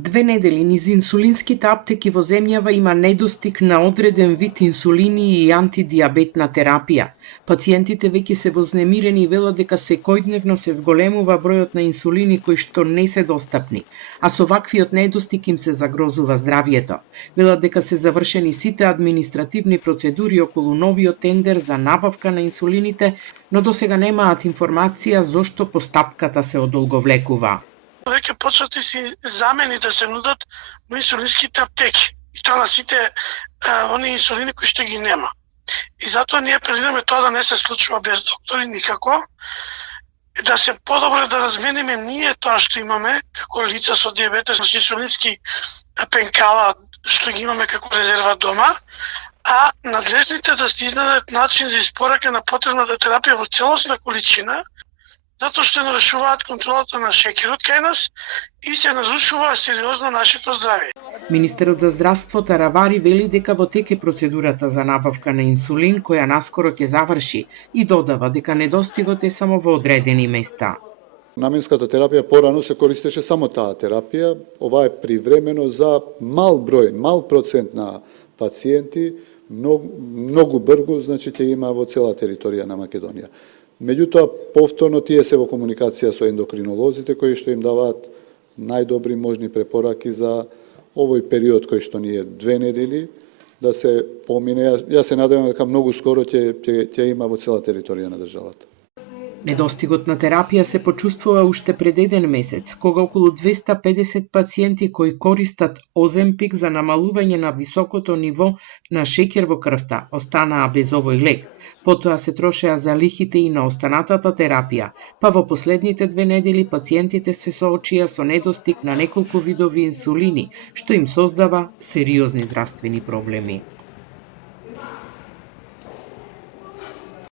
2 недели низ инсулинските аптеки во земјава има недостиг на одреден вид инсулини и антидиабетна терапија. Пациентите веќе се вознемирени и велат дека секојдневно се зголемува бројот на инсулини кои што не се достапни, а со ваквиот недостиг им се загрозува здравието. Велат дека се завршени сите административни процедури околу новиот тендер за набавка на инсулините, но досега немаат информација зошто постапката се одолговлекува. Веќе почнати си замени да се нудат во инсулинските аптеки. И тоа на сите они инсулини кои што ги нема. И затоа ние предвидиме тоа да не се случува без доктори никако. Да се подобро да размениме ние тоа што имаме како лица со диабетес, инсулински пенкала што ги имаме како резерва дома, а надлежните да се изнадат начин за испорака на потребната терапија во целосна количина, затоа што нарушуваат контролата на шеќерот кај нас и се нарушува сериозно нашето здравје. Министерот за здравство Таравари вели дека во тек е процедурата за набавка на инсулин која наскоро ќе заврши и додава дека недостигот е само во одредени места. Наменската терапија порано се користеше само таа терапија, ова е привремено за мал број, мал процент на пациенти, многу брзо, значи ќе има во цела територија на Македонија. Меѓутоа, повторно тие се во комуникација со ендокринолозите кои што им даваат најдобри можни препораки за овој период кој што ни е 2 недели да се помине. Јас се надевам дека многу скоро ќе има во цела територија на државата. Недостигот на терапија се почувствува уште пред 1 месец, кога околу 250 пациенти кои користат Оземпик за намалување на високото ниво на шеќер во крвта останаа без овој лек. Потоа се трошеа залихите и на останатата терапија, па во последните 2 недели пациентите се соочија со недостиг на неколку видови инсулини, што им создава сериозни здравствени проблеми.